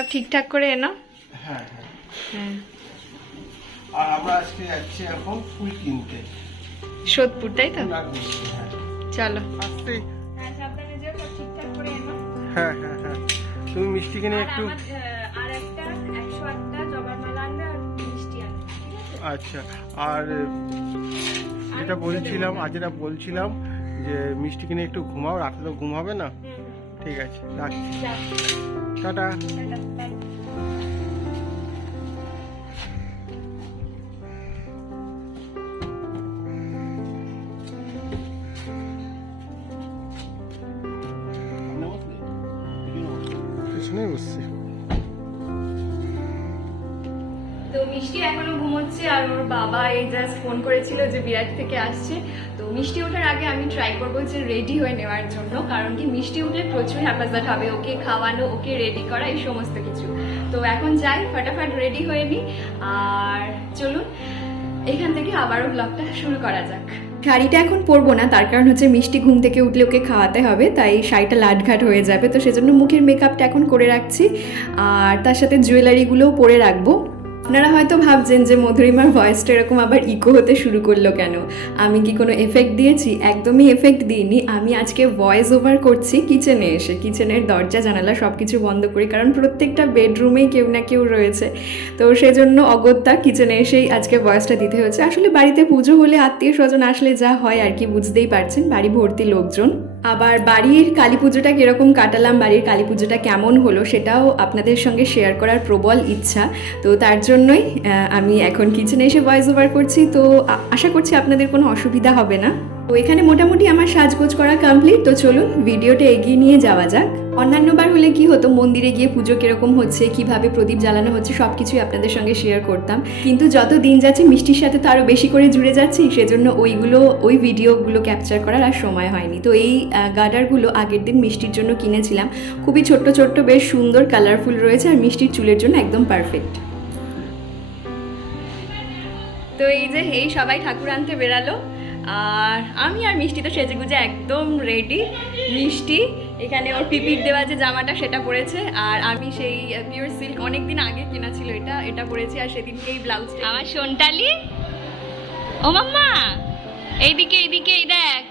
সব ঠিকঠাক করে এনো? হ্যাঁ হ্যাঁ। হ্যাঁ। আর আমরা আজকে যাচ্ছি এখন ফুল কিনতে। সোদপুর তাই তো? আর হ্যাঁ। চলো। আসতে হ্যাঁ হ্যাঁ হ্যাঁ হ্যাঁ। তুমি মিষ্টি কিনে একটু আর আর আচ্ছা আর যেটা বলছিলাম আজ যেটা বলছিলাম যে মিষ্টি কিনে একটু ঘুমাও রাতে তো ঘুম হবে না। ঠিক আছে রাখছি। টাটা। পিছনেই বসছি। তো মিষ্টি এখনও ঘুমোচ্ছে আর ওর বাবা এই জাস্ট ফোন করেছিল যে বিরাট থেকে আসছে। তো মিষ্টি ওঠার আগে আমি ট্রাই করব যে রেডি হয়ে নেওয়ার জন্য, কারণ কি মিষ্টি উঠলে প্রচুর হ্যাপাজাট হবে, ওকে খাওয়ানো, ওকে রেডি করা, এই সমস্ত কিছু। তো এখন যাই, ফটাফট রেডি হয়ে নিই আর চলুন, এখান থেকে আবারও ব্লগটা শুরু করা যাক। শাড়িটা এখন পরবো না, তার কারণ হচ্ছে মিষ্টি ঘুম থেকে উঠলে ওকে খাওয়াতে হবে, তাই শাড়িটা লাটঘাট হয়ে যাবে। তো সেজন্য মুখের মেকআপটা এখন করে রাখছি, আর তার সাথে জুয়েলারিগুলোও পরে রাখব। আপনারা হয়তো ভাবছেন যে মধুরিমার ভয়েসটা এরকম আবার ইকো হতে শুরু করল কেন? আমি কি কোনো এফেক্ট দিয়েছি? একদমই এফেক্ট দিইনি। আমি আজকে ভয়েস ওভার করছি কিচেনে এসে। কিচেনের দরজা, জানালা সব কিছু বন্ধ করি। কারণ প্রত্যেকটা বেডরুমেই কেউ না কেউ রয়েছে। তো সেজন্য অগত্যা কিচেনে এসেই আজকে ভয়েসটা দিতে হয়েছে। আসলে বাড়িতে পুজো হলে আত্মীয় স্বজন আসলে যা হয় আর কি, বুঝতেই পারছেন। বাড়ি ভর্তি লোকজন। আবার বাড়ির কালী পুজোটা কীরকম কাটালাম, বাড়ির কালী পুজোটা কেমন হলো সেটাও আপনাদের সঙ্গে শেয়ার করার প্রবল ইচ্ছা। তো তার জন্যই আমি এখন কিচেনে এসে ভয়েস ওভার করছি। তো আশা করছি আপনাদের কোনো অসুবিধা হবে না। তো এখানে মোটামুটি আমার সাজগোজ করা কমপ্লিট তো চলুন ভিডিওটা এগিয়ে নিয়ে যাওয়া যাক। অন্যান্যবার হলে কি হতো, মন্দিরে গিয়ে পুজো কীরকম হচ্ছে, কীভাবে প্রদীপ জ্বালানো হচ্ছে সব কিছুই আপনাদের সঙ্গে শেয়ার করতাম। কিন্তু যত দিন যাচ্ছে, মিষ্টির সাথে তো আরও বেশি করে জুড়ে যাচ্ছি, সেজন্য ওইগুলো, ওই ভিডিওগুলো ক্যাপচার করার আর সময় হয়নি। তো এই গার্ডারগুলো আগের দিন মিষ্টির জন্য কিনেছিলাম। খুবই ছোট্ট ছোট্ট, বেশ সুন্দর কালারফুল রয়েছে আর মিষ্টির চুলের জন্য একদম পারফেক্ট তো এই যে, এই সবাই ঠাকুর আনতে বেরালো। আর আমি আর মিষ্টি তো সেজে গুজে একদম রেডি মিষ্টি। এখানে ওর পিপির দেওয়া যে জামাটা, সেটা পরেছে। আর আমি সেই পিওর সিল্ক অনেক দিন আগে কেনা ছিল এটা এটা পরেছি আর সেদিনকেই ব্লাউজ আমার সোনটালি। ও মাম্মা, এইদিকে এইদিকে, এই দেখ।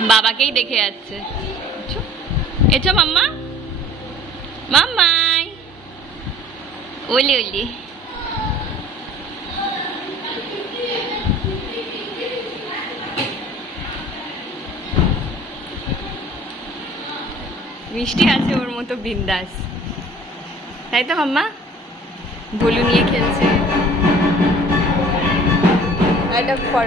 বাবাকেই দেখে যাচ্ছে। এছো। মাম্মা। মাম্মাই। ওলি ওলি। মিষ্টি আছে ওর মতো বিন্দাস। তাই তো মাম্মা? ভুলু নিয়ে খেলছে। এটা ফর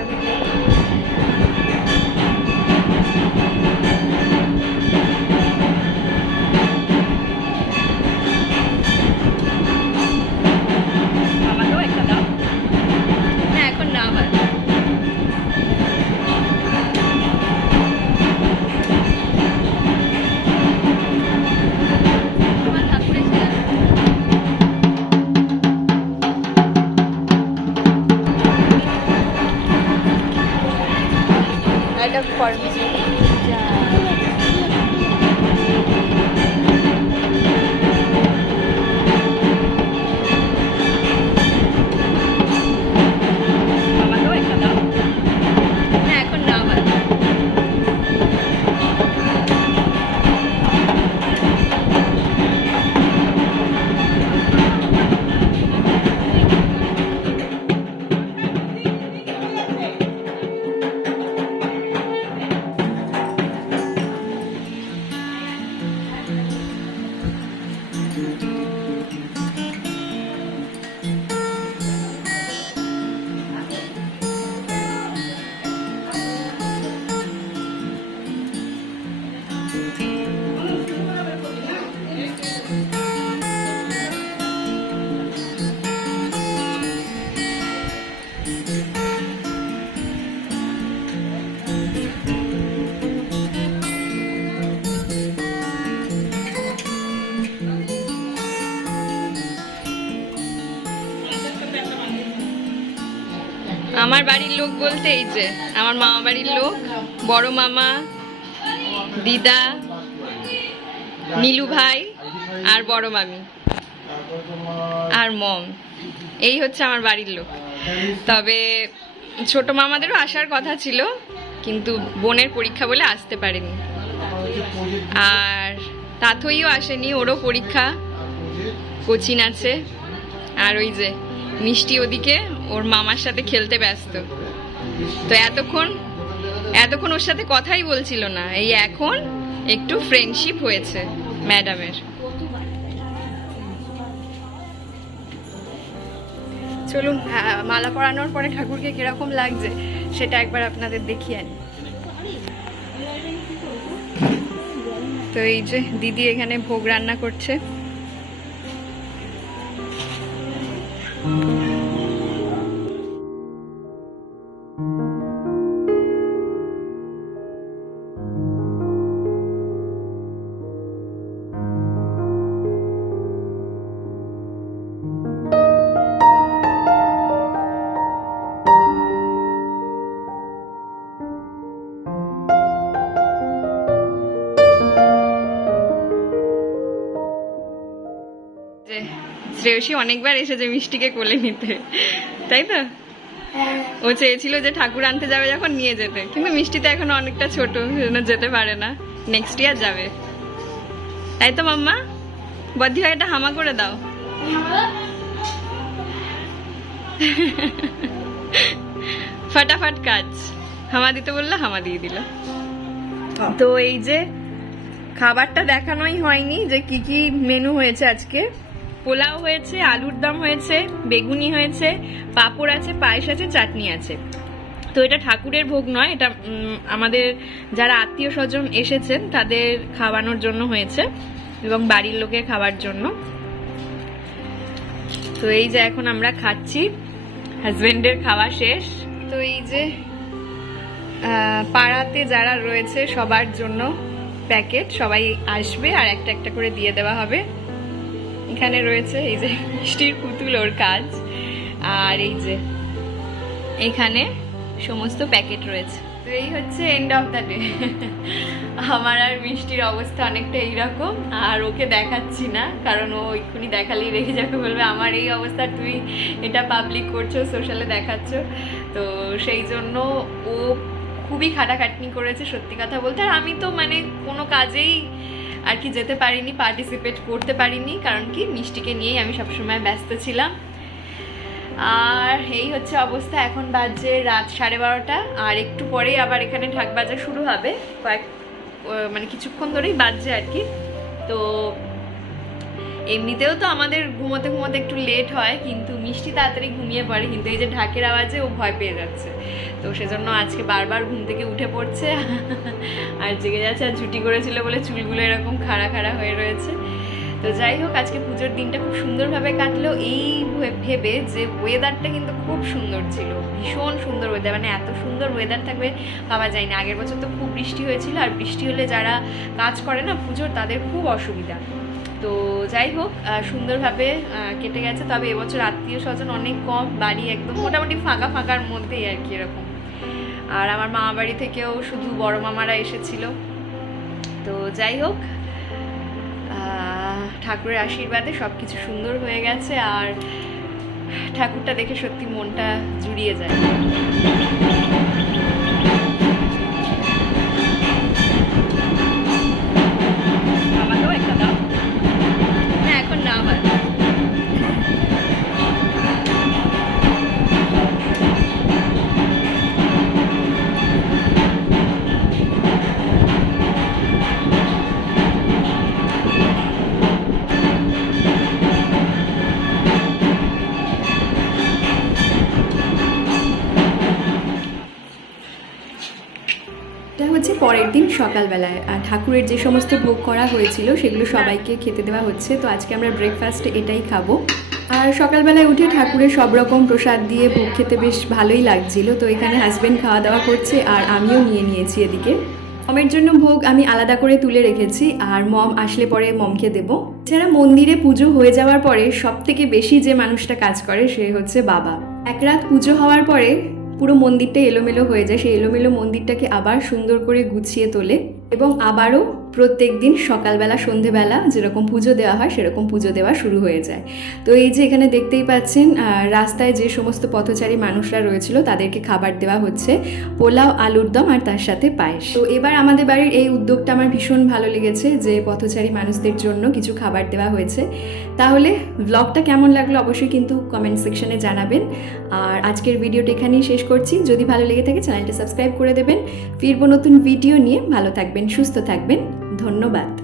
একটা আমার বাড়ির লোক বলতে এই যে, আমার মামা বাড়ির লোক, বড় মামা, দিদা, নীলু ভাই আর বড় মামি আর মম। এই হচ্ছে আমার বাড়ির লোক। তবে ছোট মামাদেরও আসার কথা ছিল, কিন্তু বোনের পরীক্ষা বলে আসতে পারেনি। আর তাথইও আসেনি, ওরও পরীক্ষা, কোচিন আছে। আর ওই যে মিষ্টি ওদিকে ওর মামার সাথে খেলতে ব্যস্ত। তো এতক্ষণ এতক্ষণ ওর সাথে কথাই বলছিল না। এই এখন একটু ফ্রেন্ডশিপ হয়েছে ম্যাডামের চলুন মালা পরানোর পরে ঠাকুরকে কীরকম লাগছে সেটা একবার আপনাদের দেখিয়ে আনি। তো এই যে দিদি এখানে ভোগ রান্না করছে। শ্রেয়সী অনেকবার এসেছে মিষ্টিকে কোলে নিতে। তাই তো? ও চেয়েছিল যে ঠাকুর আনতে যাবে যখন নিয়ে যেতে। কিন্তু মিষ্টি তো এখন অনেকটা ছোট যেতে পারে না। নেক্সট ইয়ার যাবে। তাই তো মাম্মা বদ্ধি হয় এটা হামা করে দাও। ফটাফট কাজ। হামা দিতে বলল, হামা দিয়ে দিল। তো এই যে খাবারটা দেখানোই হয়নি যে কি কি মেনু হয়েছে আজকে। পোলাও হয়েছে, আলুর দম হয়েছে, বেগুনি হয়েছে, পাঁপড় আছে, পায়েস আছে, চাটনি আছে। তো এটা ঠাকুরের ভোগ নয়, এটা আমাদের যারা আত্মীয় স্বজন এসেছেন, তাদের খাওয়ানোর জন্য হয়েছে এবং বাড়ির লোকের খাওয়ার জন্য। তো এই যে এখন আমরা খাচ্ছি, হাজবেন্ডের খাওয়া শেষ। তো এই যে পাড়াতে যারা রয়েছে সবার জন্য প্যাকেট, সবাই আসবে আর একটা একটা করে দিয়ে দেওয়া হবে। এখানে রয়েছে এই যে মিষ্টির পুতুল ওর কাজ। আর এই যে এখানে সমস্ত প্যাকেট রয়েছে। তো এই হচ্ছে এন্ড অফ দ্য ডে আমার আর মিষ্টির অবস্থা অনেকটা এইরকম, আর ওকে দেখাচ্ছি না, কারণ ও এক্ষুনি দেখালেই রেখে যাবে, বলবে, আমার এই অবস্থা, তুই এটা পাবলিক করছ সোশ্যালে দেখাচ্ছ। তো সেই জন্য ও খুবই খাটাখাটনি করেছে, সত্যি কথা বলতে। আর আমি তো মানে কোনো কাজেই আর কি যেতে পারিনি পার্টিসিপেট করতে পারিনি, কারণ কি মিষ্টিকে নিয়েই আমি সবসময় ব্যস্ত ছিলাম। আর এই হচ্ছে অবস্থা, এখন বাজে রাত সাড়ে বারোটা, আর একটু পরেই আবার এখানে ঢাক বাজা শুরু হবে। কয়েক মানে কিছুক্ষণ ধরেই বাজছে আর কি। তো এমনিতেও তো আমাদের ঘুমোতে ঘুমোতে একটু লেট হয়, কিন্তু মিষ্টি তাড়াতাড়ি ঘুমিয়ে পড়ে, কিন্তু এই যে ঢাকের আওয়াজে ও ভয় পেয়ে যাচ্ছে। তো সেজন্য আজকে বারবার ঘুম থেকে উঠে পড়ছে, আর জেগে যাচ্ছে, আর ছুটি করেছিল বলে চুলগুলো এরকম খাড়া খাড়া হয়ে রয়েছে। তো যাই হোক, আজকে পুজোর দিনটা খুব সুন্দরভাবে কাটলো। এই ভেবে যে ওয়েদারটা কিন্তু খুব সুন্দর ছিল, ভীষণ সুন্দর ওয়েদার মানে এত সুন্দর ওয়েদার থাকবে ভাবা যায় না। আগের বছর তো খুব বৃষ্টি হয়েছিল, আর বৃষ্টি হলে যারা কাজ করে না পুজোর, তাদের খুব অসুবিধা। তো যাই হোক সুন্দরভাবে কেটে গেছে। তবে এবছর আত্মীয় স্বজন অনেক কম, বাড়ি একদম মোটামুটি ফাঁকা ফাঁকার মধ্যেই আর কি এরকম। আর আমার মামা বাড়ি থেকেও শুধু বড় মামারা এসেছিল। তো যাই হোক ঠাকুরের আশীর্বাদে সব কিছু সুন্দর হয়ে গেছে আর ঠাকুরটা দেখে সত্যি মনটা জুড়িয়ে যায়। পরের দিন সকালবেলায়। ঠাকুরের যে সমস্ত ভোগ করা হয়েছিল, সেগুলো সবাইকে খেতে দেওয়া হচ্ছে। তো আজকে আমরা ব্রেকফাস্টে এটাই খাব। আর সকালবেলায় উঠে ঠাকুরের সব রকম প্রসাদ দিয়ে ভোগ খেতে বেশ ভালোই লাগছিল। তো এখানে হাজব্যান্ড খাওয়া দাওয়া করছে, আর আমিও নিয়ে নিয়েছি এদিকে। মমের জন্য ভোগ আমি আলাদা করে তুলে রেখেছি, আর মম আসলে পরে মমকে দেব। এছাড়া মন্দিরে পুজো হয়ে যাওয়ার পরে সব থেকে বেশি যে মানুষটা কাজ করে, সে হচ্ছে বাবা। এক রাত পুজো হওয়ার পরে পুরো মন্দিরটা এলোমেলো হয়ে যায়। সেই এলোমেলো মন্দিরটাকে আবার সুন্দর করে গুছিয়ে তোলে এবং আবারও প্রত্যেক দিন সকালবেলা, সন্ধেবেলা যেরকম পুজো দেওয়া হয়, সেরকম পুজো দেওয়া শুরু হয়ে যায়। তো এই যে এখানে দেখতেই পাচ্ছেন রাস্তায় যে সমস্ত পথচারী মানুষরা রয়েছিল, তাদেরকে খাবার দেওয়া হচ্ছে, পোলাও, আলুর দম আর তার সাথে পায়েস। তো এবার আমাদের বাড়ির এই উদ্যোগটা আমার ভীষণ ভালো লেগেছে যে পথচারী মানুষদের জন্য কিছু খাবার দেওয়া হয়েছে। তাহলে ব্লগটা কেমন লাগল অবশ্যই কিন্তু কমেন্ট সেকশনে জানাবেন। আর আজকের ভিডিওটা এখানেই শেষ করছি। যদি ভালো লেগে থাকে চ্যানেলটা সাবস্ক্রাইব করে দেবেন। ফিরবো নতুন ভিডিও নিয়ে। ভালো থাকবেন, সুস্থ থাকবেন। ধন্যবাদ।